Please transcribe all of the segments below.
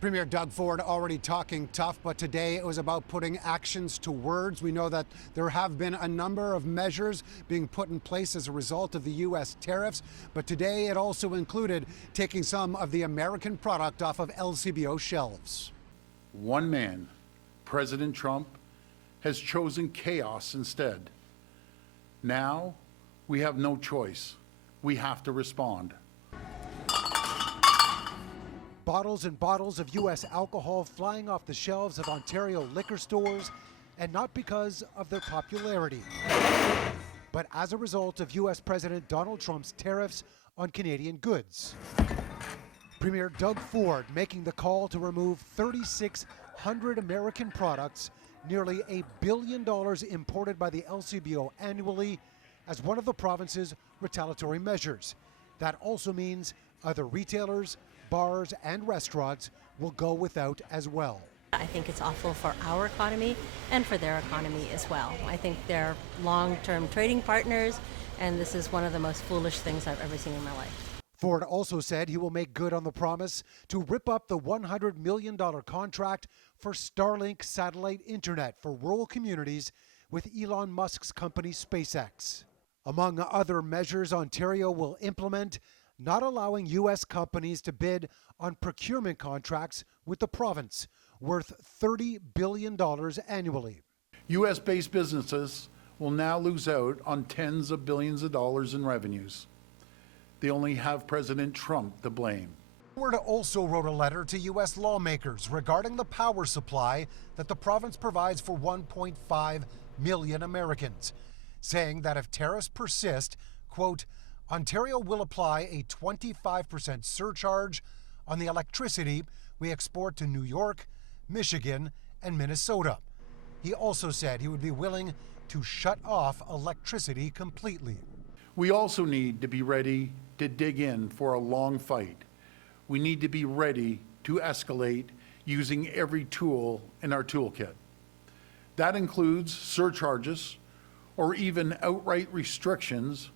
Premier Doug Ford already talking tough, but today it was about putting actions to words. We know that there have been a number of measures being put in place as a result of the U.S. tariffs, but today it also included taking some of the American product off of LCBO shelves. One man, President Trump, has chosen chaos instead. Now, we have no choice. We have to respond. Bottles and bottles of U.S. alcohol flying off the shelves of Ontario liquor stores, and not because of their popularity, but as a result of U.S. President Donald Trump's tariffs on Canadian goods. Premier Doug Ford making the call to remove 3,600 American products, nearly $1 billion imported by the LCBO annually, as one of the province's retaliatory measures. That also means other retailers, bars and restaurants will go without as well. I think it's awful for our economy and for their economy as well. I think they're long-term trading partners, and this is one of the most foolish things I've ever seen in my life. Ford also said he will make good on the promise to rip up the $100 million contract for Starlink satellite internet for rural communities with Elon Musk's company SpaceX. Among other measures Ontario will implement, not allowing U.S. companies to bid on procurement contracts with the province, worth $30 billion annually. U.S.-based businesses will now lose out on tens of billions of dollars in revenues. They only have President Trump to blame. Ford also wrote a letter to U.S. lawmakers regarding the power supply that the province provides for 1.5 million Americans, saying that if tariffs persist, quote, Ontario will apply a 25% surcharge on the electricity we export to New York, Michigan, and Minnesota. He also said he would be willing to shut off electricity completely. We also need to be ready to dig in for a long fight. We need to be ready to escalate using every tool in our toolkit. That includes surcharges or even outright restrictions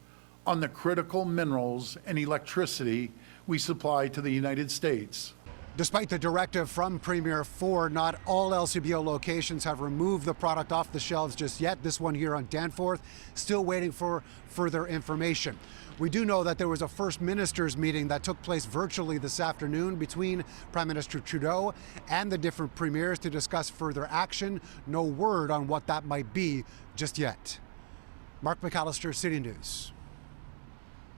on the critical minerals and electricity we supply to the United States. Despite the directive from Premier Ford, not all LCBO locations have removed the product off the shelves just yet. This one here on Danforth, still waiting for further information. We do know that there was a First Ministers meeting that took place virtually this afternoon between Prime Minister Trudeau and the different premiers to discuss further action. No word on what that might be just yet. Mark McAllister, City News.